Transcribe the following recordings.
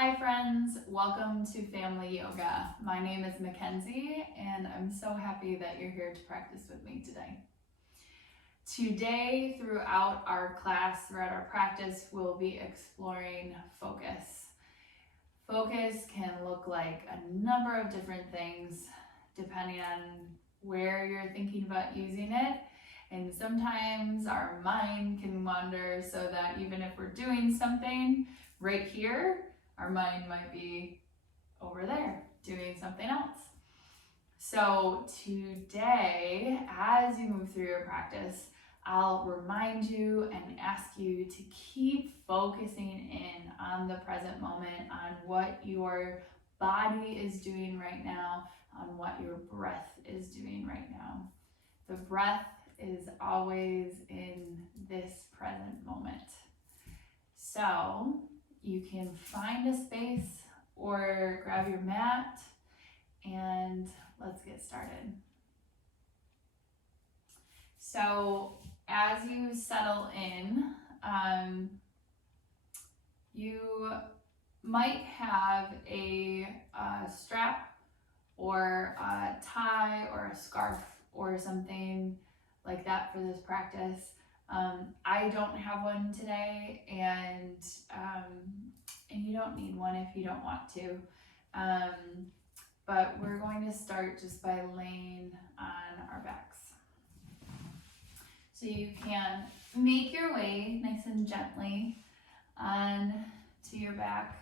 Hi friends, welcome to Family Yoga. My name is Mackenzie and I'm so happy that you're here to practice with me today. Today, throughout our class, throughout our practice, we'll be exploring focus. Focus can look like a number of different things depending on where you're thinking about using it. And sometimes our mind can wander so that even if we're doing something right here, our mind might be over there doing something else. So today, as you move through your practice, I'll remind you and ask you to keep focusing in on the present moment, on what your body is doing right now, on what your breath is doing right now. The breath is always in this present moment. So you can find a space or grab your mat and let's get started. So as you settle in, you might have a strap or a tie or a scarf or something like that for this practice. I don't have one today, and you don't need one if you don't want to. But we're going to start just by laying on our backs. So you can make your way nice and gently on to your back.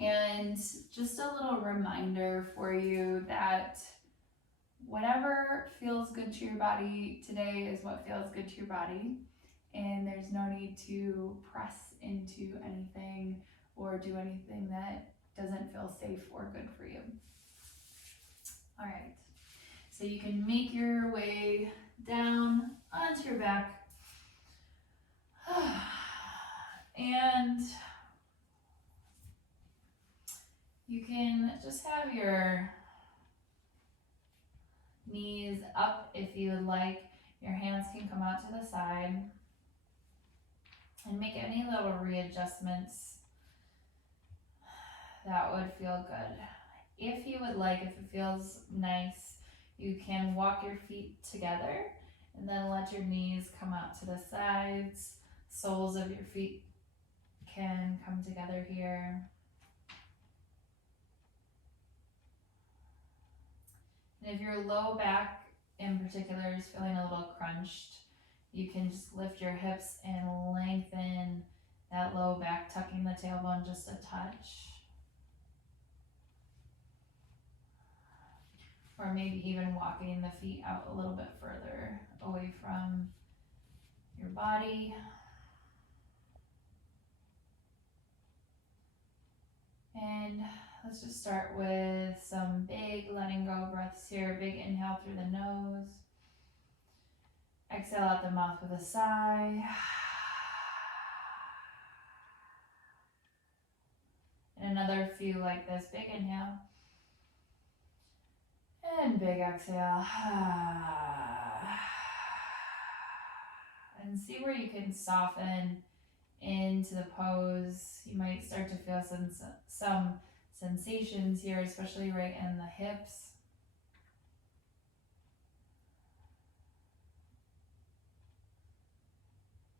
And just a little reminder for you that whatever feels good to your body today is what feels good to your body. And there's no need to press into anything or do anything that doesn't feel safe or good for you. All right, so you can make your way down onto your back. And you can just have your knees up if you would like. Your hands can come out to the side. And make any little readjustments that would feel good. If you would like, if it feels nice, you can walk your feet together and then let your knees come out to the sides. Soles of your feet can come together here. And if your low back in particular is feeling a little crunched, you can just lift your hips and lengthen that low back, tucking the tailbone just a touch. Or maybe even walking the feet out a little bit further away from your body. And let's just start with some big letting go breaths here. Big inhale through the nose. Exhale out the mouth with a sigh. And another few like this. Big inhale. And big exhale. And see where you can soften into the pose. You might start to feel some sensations here, especially right in the hips.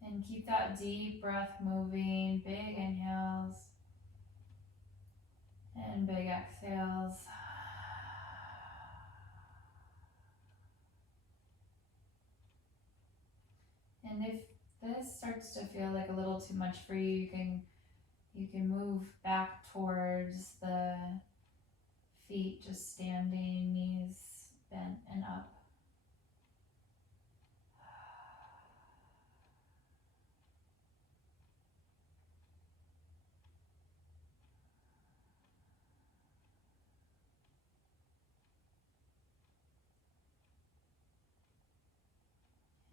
And keep that deep breath moving. Big inhales and big exhales. And if this starts to feel like a little too much for you, you can move back towards the feet, just standing, knees bent and up.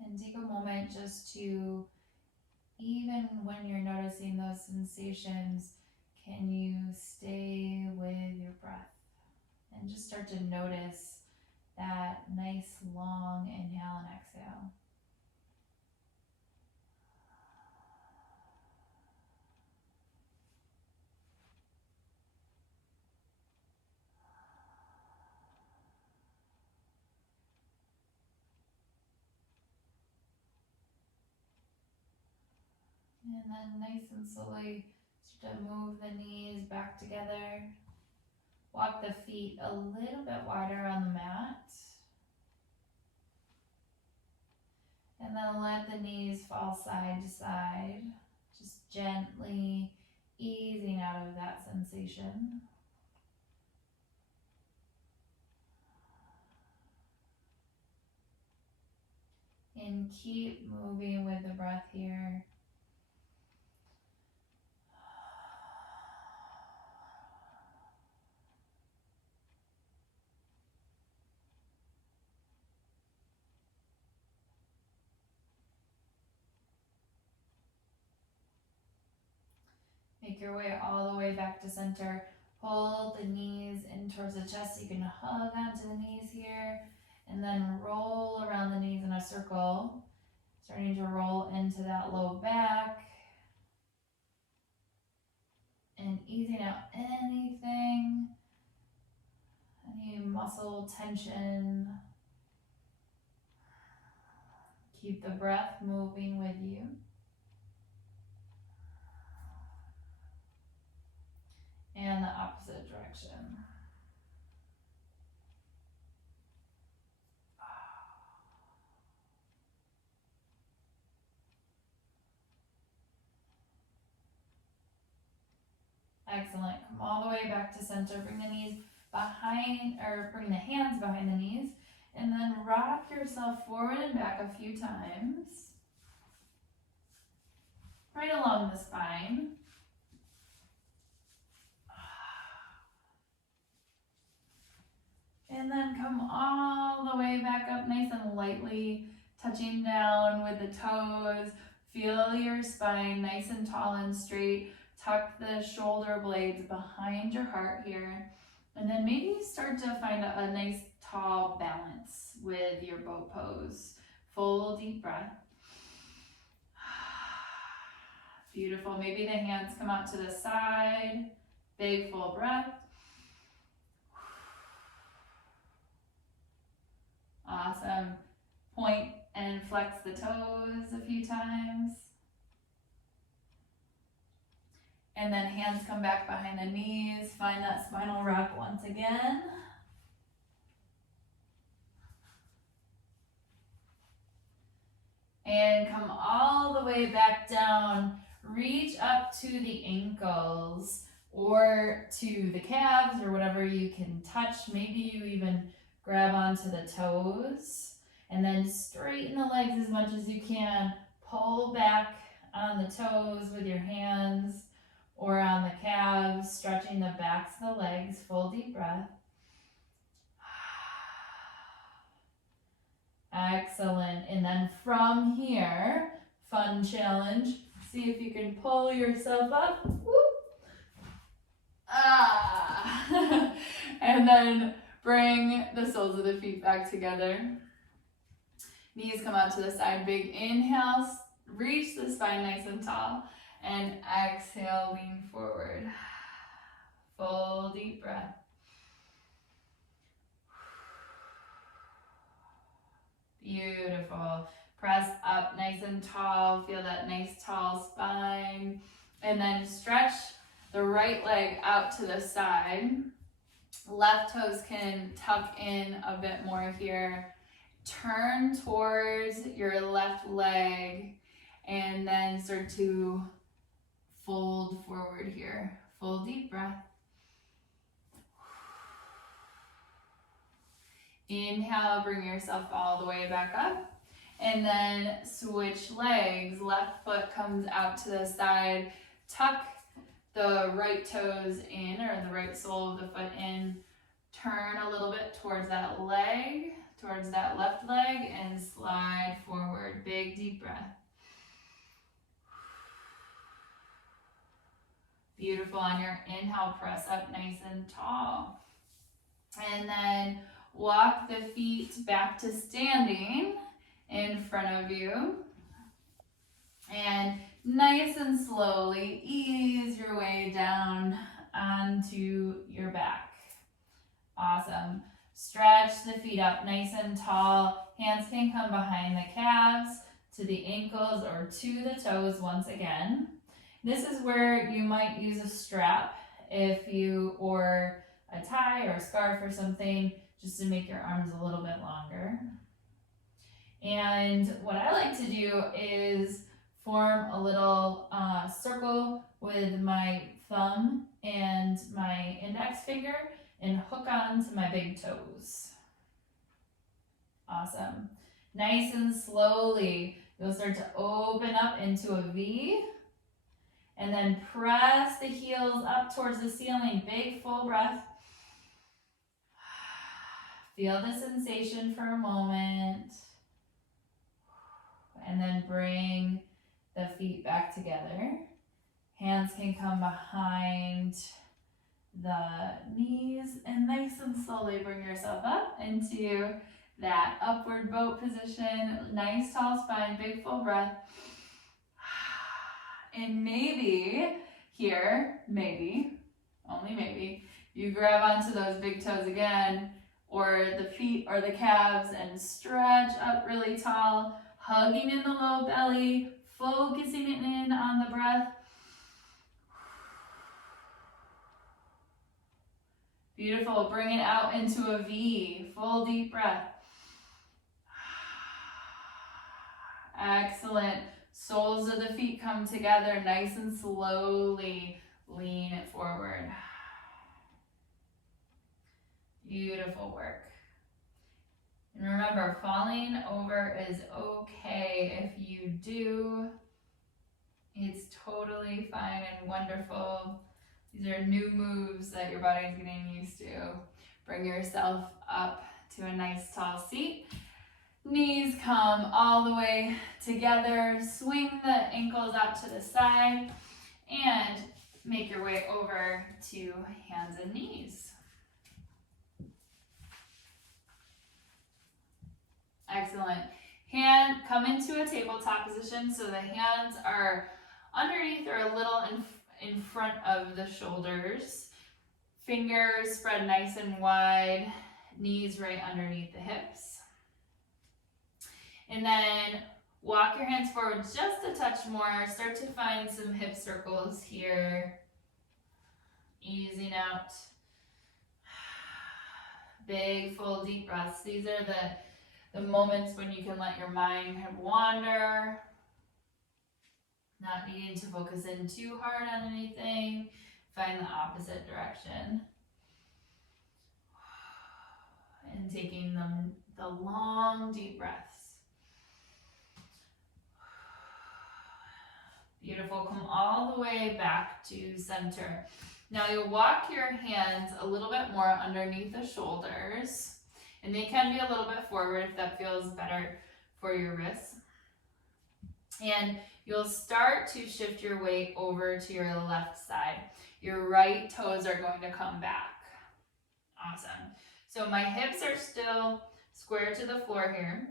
And take a moment just to, even when you're noticing those sensations, can you stay with your breath? And just start to notice that nice long inhale and exhale. And then nice and slowly start to move the knees back together. Walk the feet a little bit wider on the mat. And then let the knees fall side to side, just gently easing out of that sensation. And keep moving with the breath here. Make your way all the way back to center. Pull the knees in towards the chest. You can hug onto the knees here. And then roll around the knees in a circle. Starting to roll into that low back. And easing out anything. Any muscle tension. Keep the breath moving with you. And the opposite direction. Excellent. Come all the way back to center. Bring the knees behind, or bring the hands behind the knees. And then rock yourself forward and back a few times. Right along the spine. And then come all the way back up nice and lightly, touching down with the toes. Feel your spine nice and tall and straight. Tuck the shoulder blades behind your heart here. And then maybe start to find a nice tall balance with your boat pose. Full deep breath. Beautiful. Maybe the hands come out to the side. Big full breath. Awesome. Point and flex the toes a few times. And then hands come back behind the knees. Find that spinal rock once again. And come all the way back down. Reach up to the ankles or to the calves or whatever you can touch. Maybe you even grab onto the toes. And then straighten the legs as much as you can. Pull back on the toes with your hands or on the calves, stretching the backs of the legs. Full deep breath. Excellent. And then from here, fun challenge. See if you can pull yourself up. Whoop. And then bring the soles of the feet back together. Knees come out to the side. Big inhale. Reach the spine nice and tall. And exhale, lean forward. Full deep breath. Beautiful. Press up nice and tall. Feel that nice tall spine. And then stretch the right leg out to the side. Left toes can tuck in a bit more here. Turn towards your left leg and then start to fold forward here. Full deep breath. Inhale, bring yourself all the way back up. And then switch legs. Left foot comes out to the side. Tuck the right toes in, or the right sole of the foot in. Turn a little bit towards that leg, towards that left leg, and slide forward. Big deep breath. Beautiful. On your inhale, press up nice and tall. And then walk the feet back to standing in front of you. And nice and slowly ease your way down onto your back. Awesome. Stretch the feet up nice and tall. Hands can come behind the calves. to the ankles or to the toes once again. This is where you might use a strap or a tie or a scarf or something, just to make your arms a little bit longer. And what I like to do is form a little circle with my thumb and my index finger and hook on to my big toes. Awesome. Nice and slowly, you'll start to open up into a V, and then press the heels up towards the ceiling. Big full breath. Feel the sensation for a moment. And then bring the feet back together. Hands can come behind the knees, and nice and slowly bring yourself up into that upward boat position. Nice tall spine, big full breath. And maybe here, only maybe, you grab onto those big toes again, or the feet or the calves, and stretch up really tall, hugging in the low belly, focusing it in on the breath. Beautiful. Bring it out into a V. Full deep breath. Excellent. Soles of the feet come together. Nice and slowly lean it forward. Beautiful work. And remember, falling over is okay. If you do, it's totally fine and wonderful. These are new moves that your body is getting used to. Bring yourself up to a nice tall seat. Knees come all the way together. Swing the ankles out to the side and make your way over to hands and knees. Excellent. Come into a tabletop position, so the hands are underneath or a little in front of the shoulders. Fingers spread nice and wide, knees right underneath the hips. And then walk your hands forward just a touch more. Start to find some hip circles here. Easing out. Big, full, deep breaths. These are the moments when you can let your mind kind of wander, not needing to focus in too hard on anything. Find the opposite direction. And taking the long, deep breaths. Beautiful. Come all the way back to center. Now you'll walk your hands a little bit more underneath the shoulders, and they can be a little bit forward if that feels better for your wrists. And you'll start to shift your weight over to your left side. Your right toes are going to come back. Awesome. So my hips are still square to the floor here.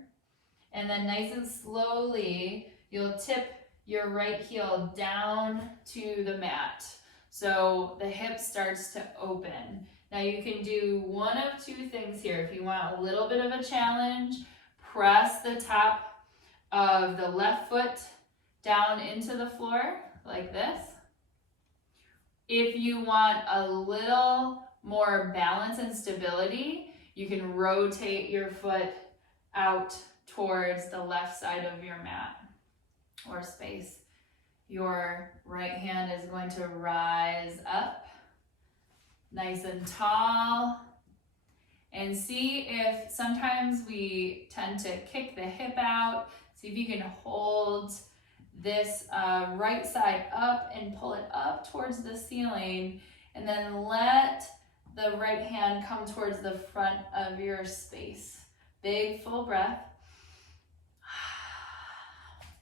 And then nice and slowly, you'll tip your right heel down to the mat. So the hip starts to open. Now you can do one of two things here. If you want a little bit of a challenge, press the top of the left foot down into the floor like this. If you want a little more balance and stability, you can rotate your foot out towards the left side of your mat or space. Your right hand is going to rise up nice and tall, and see if sometimes we tend to kick the hip out. See if you can hold this right side up and pull it up towards the ceiling, and then let the right hand come towards the front of your space. Big full breath.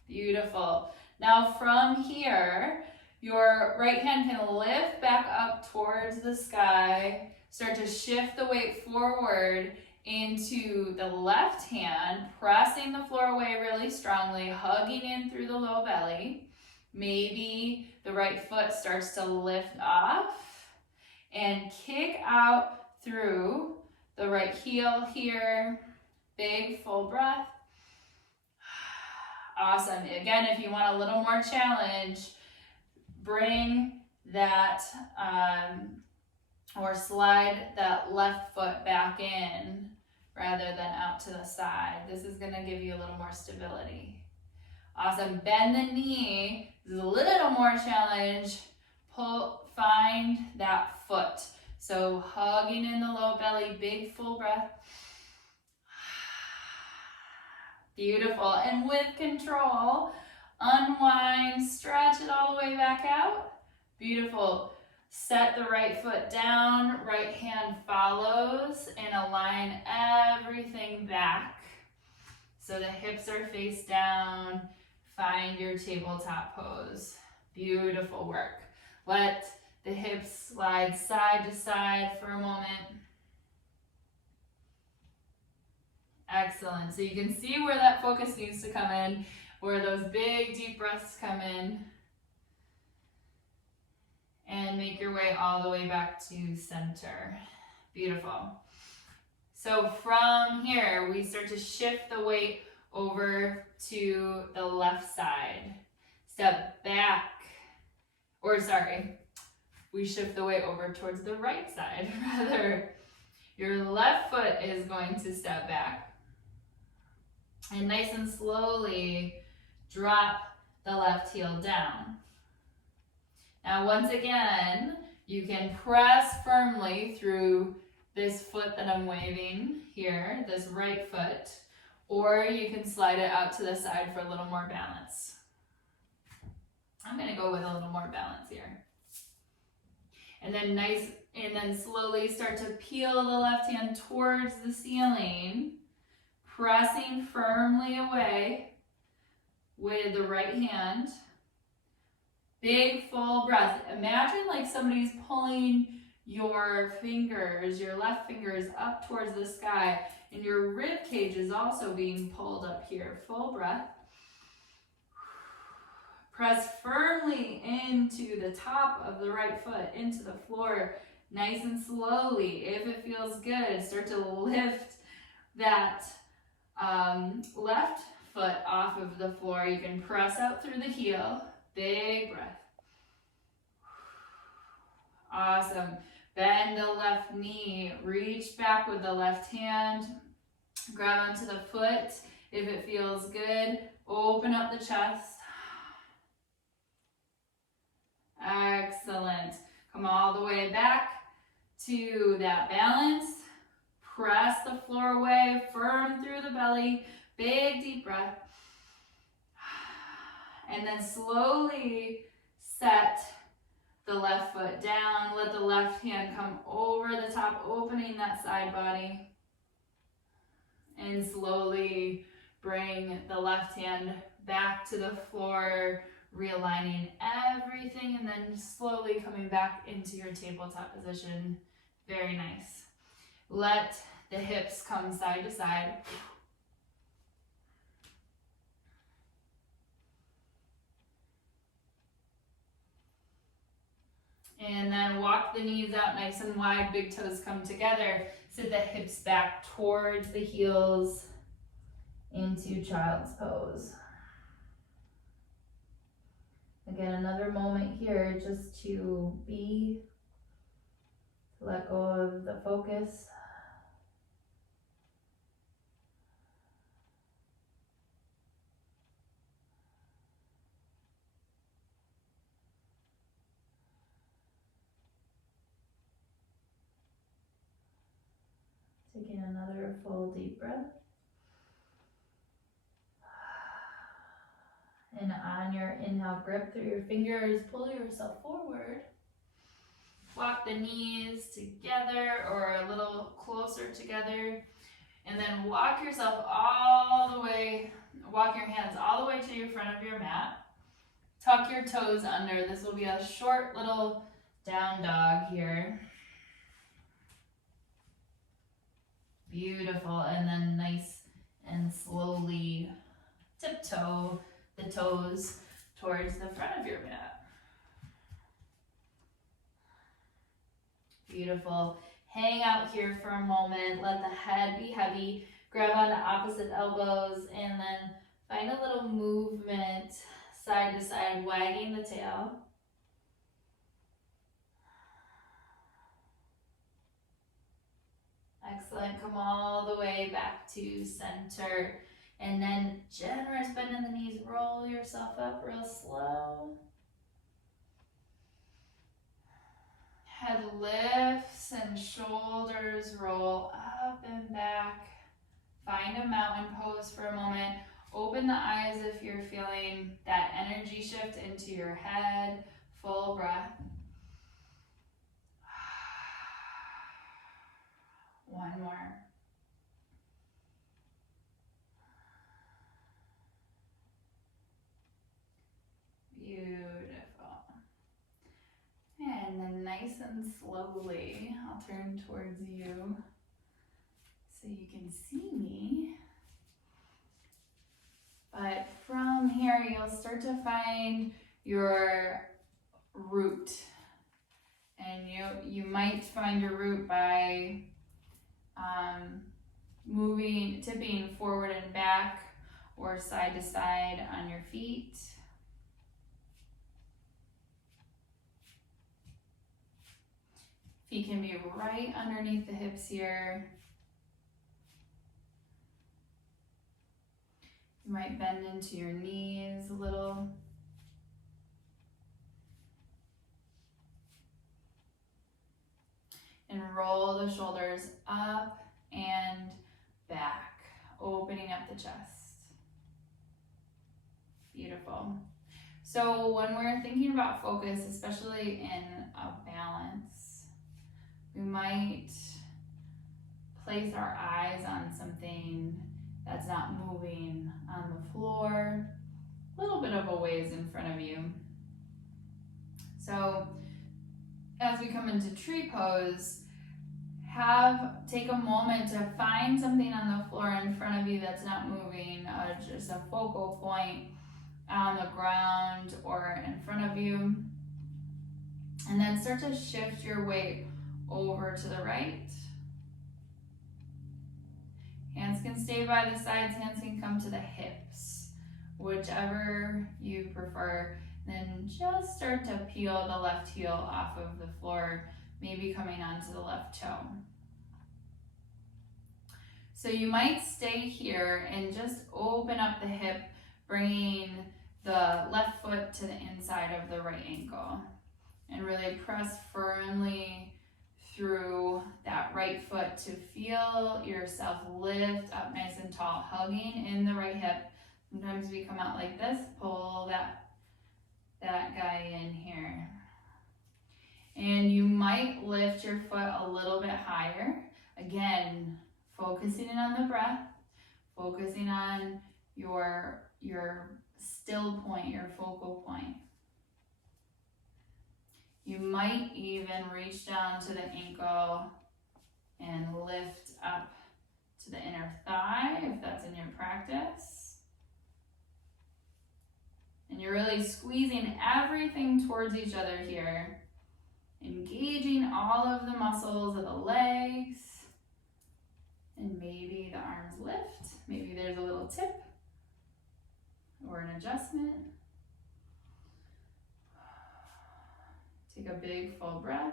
Beautiful. Now from here, your right hand can lift back up towards the sky. Start to shift the weight forward into the left hand, pressing the floor away really strongly, hugging in through the low belly. Maybe the right foot starts to lift off and kick out through the right heel here. Big full breath. Awesome. Again, if you want a little more challenge, bring that or slide that left foot back in rather than out to the side. This is going to give you a little more stability. Awesome. Bend the knee. This is a little more challenge. Find that foot. So hugging in the low belly, big full breath. Beautiful. And with control, unwind, stretch it all the way back out. Beautiful. Set the right foot down, right hand follows, and align everything back. So the hips are face down. Find your tabletop pose. Beautiful work. Let the hips slide side to side for a moment. Excellent. So you can see where that focus needs to come in, where those big deep breaths come in. And make your way all the way back to center. Beautiful. So from here, we start to shift the weight over to the left side. Step back, we shift the weight over towards the right side, rather. Your left foot is going to step back. And nice and slowly drop the left heel down. Now, once again, you can press firmly through this foot that I'm waving here, this right foot, or you can slide it out to the side for a little more balance. I'm going to go with a little more balance here. And then slowly start to peel the left hand towards the ceiling, pressing firmly away with the right hand. Big full breath. Imagine like somebody's pulling your fingers, your left fingers up towards the sky, and your rib cage is also being pulled up here. Full breath. Press firmly into the top of the right foot, into the floor, nice and slowly. If it feels good, start to lift that left foot off of the floor. You can press out through the heel. Big breath. Awesome. Bend the left knee. Reach back with the left hand. Grab onto the foot. If it feels good, open up the chest. Excellent. Come all the way back to that balance. Press the floor away, firm through the belly. Big deep breath. And then slowly set the left foot down. Let the left hand come over the top, opening that side body. And slowly bring the left hand back to the floor, realigning everything, and then slowly coming back into your tabletop position. Very nice. Let the hips come side to side. And then walk the knees out nice and wide, big toes come together. Sit the hips back towards the heels into child's pose. Again, another moment here just to be, let go of the focus. Taking another full deep breath. And on your inhale, grip through your fingers, pull yourself forward. Walk the knees together or a little closer together. And then walk yourself all the way, walk your hands all the way to your front of your mat. Tuck your toes under. This will be a short little down dog here. Beautiful. And then nice and slowly tiptoe the toes towards the front of your mat. Beautiful. Hang out here for a moment. Let the head be heavy. Grab onto opposite elbows and then Find a little movement, side to side, wagging the tail. Excellent. Come all the way back to center. And then generous bend in the knees. Roll yourself up real slow. Head lifts and shoulders roll up and back. Find a mountain pose for a moment. Open the eyes if you're feeling that energy shift into your head. Full breath. One more. Beautiful. And then nice and slowly, I'll turn towards you so you can see me. But from here, you'll start to find your root. And you might find your root by tipping forward and back or side to side on your feet. Feet can be right underneath the hips here. You might bend into your knees a little. And roll the shoulders up and back, opening up the chest. Beautiful. So when we're thinking about focus, especially in a balance, we might place our eyes on something that's not moving on the floor, a little bit of a ways in front of you. So as we come into tree pose, take a moment to find something on the floor in front of you that's not moving, just a focal point on the ground or in front of you. And then start to shift your weight over to the right. Hands can stay by the sides, hands can come to the hips, whichever you prefer. Then just start to peel the left heel off of the floor, maybe coming onto the left toe. So you might stay here and just open up the hip, bringing the left foot to the inside of the right ankle. And really press firmly through that right foot to feel yourself lift up nice and tall, hugging in the right hip. Sometimes we come out like this, pull that guy in here. And you might lift your foot a little bit higher. Again, focusing in on the breath, focusing on your still point, your focal point. You might even reach down to the ankle and lift up to the inner thigh if that's in your practice. And you're really squeezing everything towards each other here, engaging all of the muscles of the legs. And maybe the arms lift, maybe there's a little tip or an adjustment. Take a big full breath.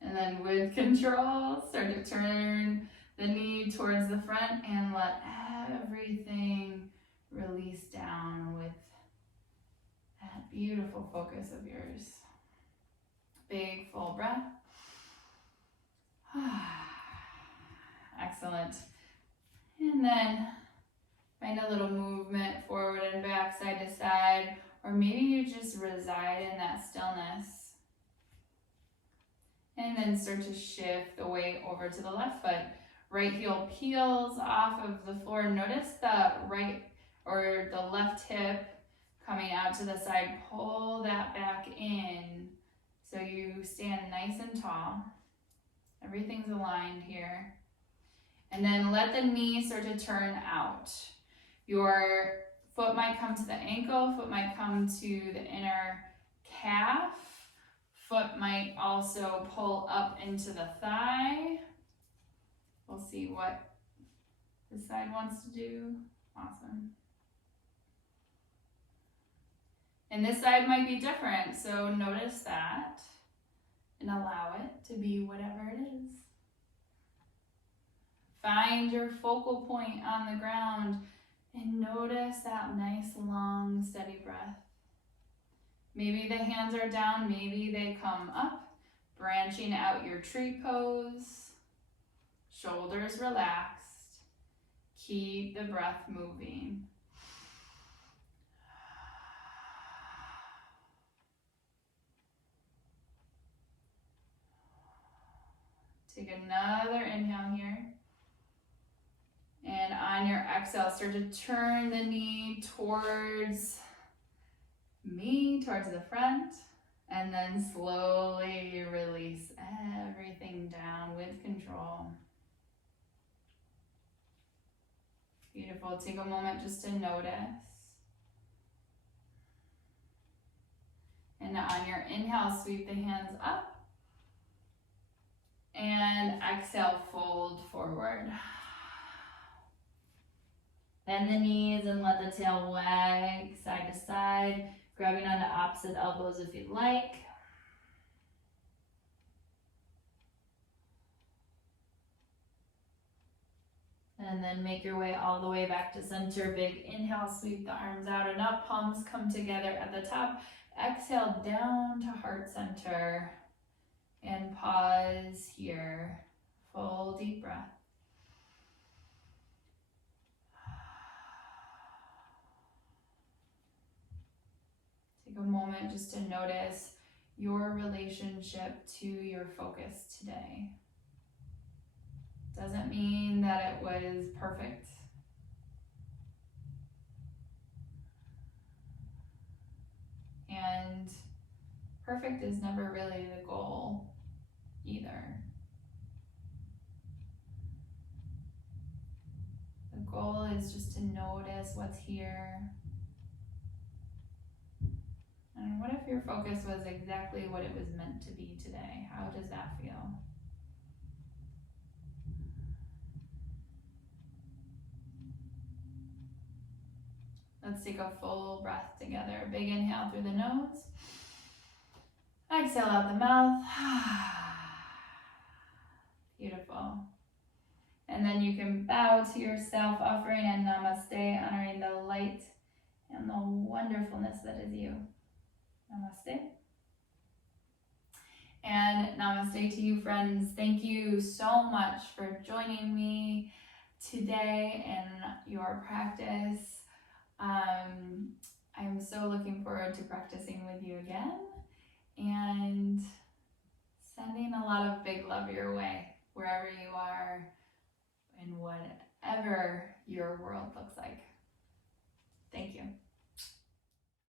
And then with control, start to turn the knee towards the front and let everything release down with that beautiful focus of yours. Big full breath. Excellent. And then find a little movement forward and back, side to side, or maybe you just reside in that stillness. And then start to shift the weight over to the left foot. Right heel peels off of the floor. Notice the right or the left hip coming out to the side. Pull that back in so you stand nice and tall. Everything's aligned here. And then let the knee start to turn out. Your foot might come to the ankle, foot might come to the inner calf. Foot might also pull up into the thigh. We'll see what this side wants to do. Awesome. And this side might be different, so notice that and allow it to be whatever it is. Find your focal point on the ground and notice that nice, long, steady breath. Maybe the hands are down, maybe they come up, branching out your tree pose. Shoulders relaxed. Keep the breath moving. Take another inhale here. And on your exhale, start to turn the knee towards me, towards the front. And then slowly release everything down with control. Beautiful. Take a moment just to notice. And on your inhale, sweep the hands up. And exhale, fold forward. Bend the knees and let the tail wag side to side, grabbing onto opposite elbows if you'd like. And then make your way all the way back to center. Big inhale, sweep the arms out and up, palms come together at the top. Exhale down to heart center and pause here. Full deep breath. Take a moment just to notice your relationship to your focus today. Doesn't mean that it was perfect. And perfect is never really the goal either. The goal is just to notice what's here. And what if your focus was exactly what it was meant to be today? How does that feel? Let's take a full breath together. Big inhale through the nose. Exhale out the mouth. Beautiful. And then you can bow to yourself, offering a namaste, honoring the light and the wonderfulness that is you. Namaste. And namaste to you, friends. Thank you so much for joining me today in your practice. I'm so looking forward to practicing with you again and sending a lot of big love your way, wherever you are and whatever your world looks like. Thank you.